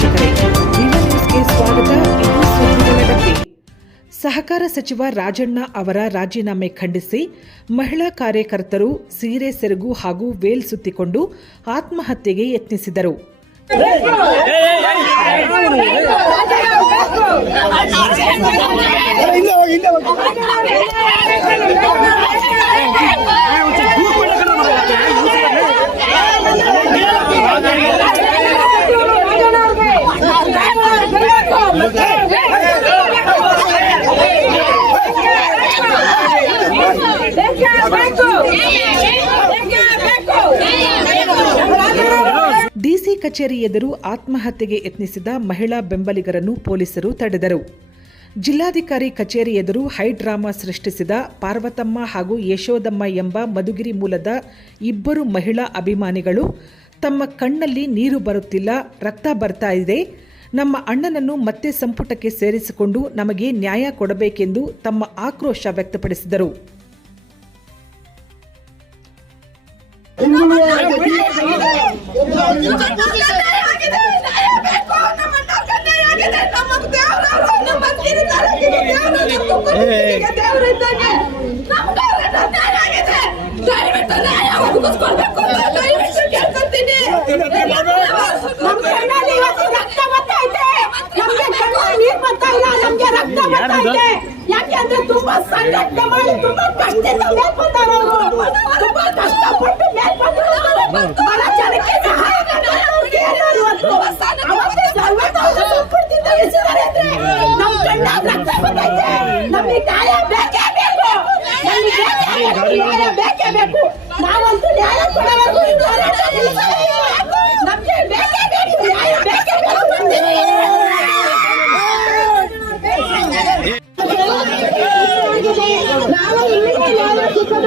ವೀಕ್ಷಕರೇ, ವಿವಾ ನ್ಯೂಸ್ಗೆ ಸ್ವಾಗತ. ಇದು ಸುದ್ದಿಗಳ ಡಬ್ಬಿ. ಸಹಕಾರ ಸಚಿವ ರಾಜಣ್ಣ ಅವರ ರಾಜೀನಾಮೆ ಖಂಡಿಸಿ ಮಹಿಳಾ ಕಾರ್ಯಕರ್ತರು ಸೀರೆ ಸೆರಗು ಹಾಗೂ ವೇಲ್ ಸುತ್ತಿಕೊಂಡು ಆತ್ಮಹತ್ಯೆಗೆ ಯತ್ನಿಸಿದರು. ಡಿಸಿ ಕಚೇರಿ ಎದುರು ಆತ್ಮಹತ್ಯೆಗೆ ಯತ್ನಿಸಿದ ಮಹಿಳಾ ಬೆಂಬಲಿಗರನ್ನು ಪೊಲೀಸರು ತಡೆದರು. ಜಿಲ್ಲಾಧಿಕಾರಿ ಕಚೇರಿ ಎದುರು ಹೈಡ್ರಾಮಾ ಸೃಷ್ಟಿಸಿದ ಪಾರ್ವತಮ್ಮ ಹಾಗೂ ಯಶೋದಮ್ಮ ಎಂಬ ಮಧುಗಿರಿ ಮೂಲದ ಇಬ್ಬರು ಮಹಿಳಾ ಅಭಿಮಾನಿಗಳು ತಮ್ಮ ಕಣ್ಣಲ್ಲಿ ನೀರು ಬರುತ್ತಿಲ್ಲ, ರಕ್ತ ಬರ್ತಾ ಇದೆ, ನಮ್ಮ ಅಣ್ಣನನ್ನು ಮತ್ತೆ ಸಂಪುಟಕ್ಕೆ ಸೇರಿಸಿಕೊಂಡು ನಮಗೆ ನ್ಯಾಯ ಕೊಡಬೇಕೆಂದು ತಮ್ಮ ಆಕ್ರೋಶ ವ್ಯಕ್ತಪಡಿಸಿದರು. ಯಾಕೆಂದ್ರೆ ತುಂಬಾ ಸಂಘಟನೆ ಮಾಡಿ ತುಂಬಾ ಕಷ್ಟದಿಂದ ಮೇಲ್ಬಂದವರು, ತುಂಬಾ ಕಷ್ಟಪಟ್ಟು ಮೇಲ್ಬಂದವರು ಬಹಳ ಜನಕ್ಕೆ ಸಹಾಯ ನಮ್ಮ ಕಣ್ಣಾಗ ರಕ್ತ ಬಂದೈತೆ. ನಮಗೆ ನ್ಯಾಯ ಬೇಕೇ ಬೇಕು, ಬೇಕೇ ಬೇಕು. ನಾವಂತೂ ನ್ಯಾಯ ಕೊಡಬೇಕು, ನಮಗೆ ಬೇಕೇ ಬೇಕು, ನ್ಯಾಯ ಬೇಕೇ ಬೇಕು. ನಾವು ಇಲ್ಲಿಗೆ ನ್ಯಾಯ ಸಿಕ್ಕದ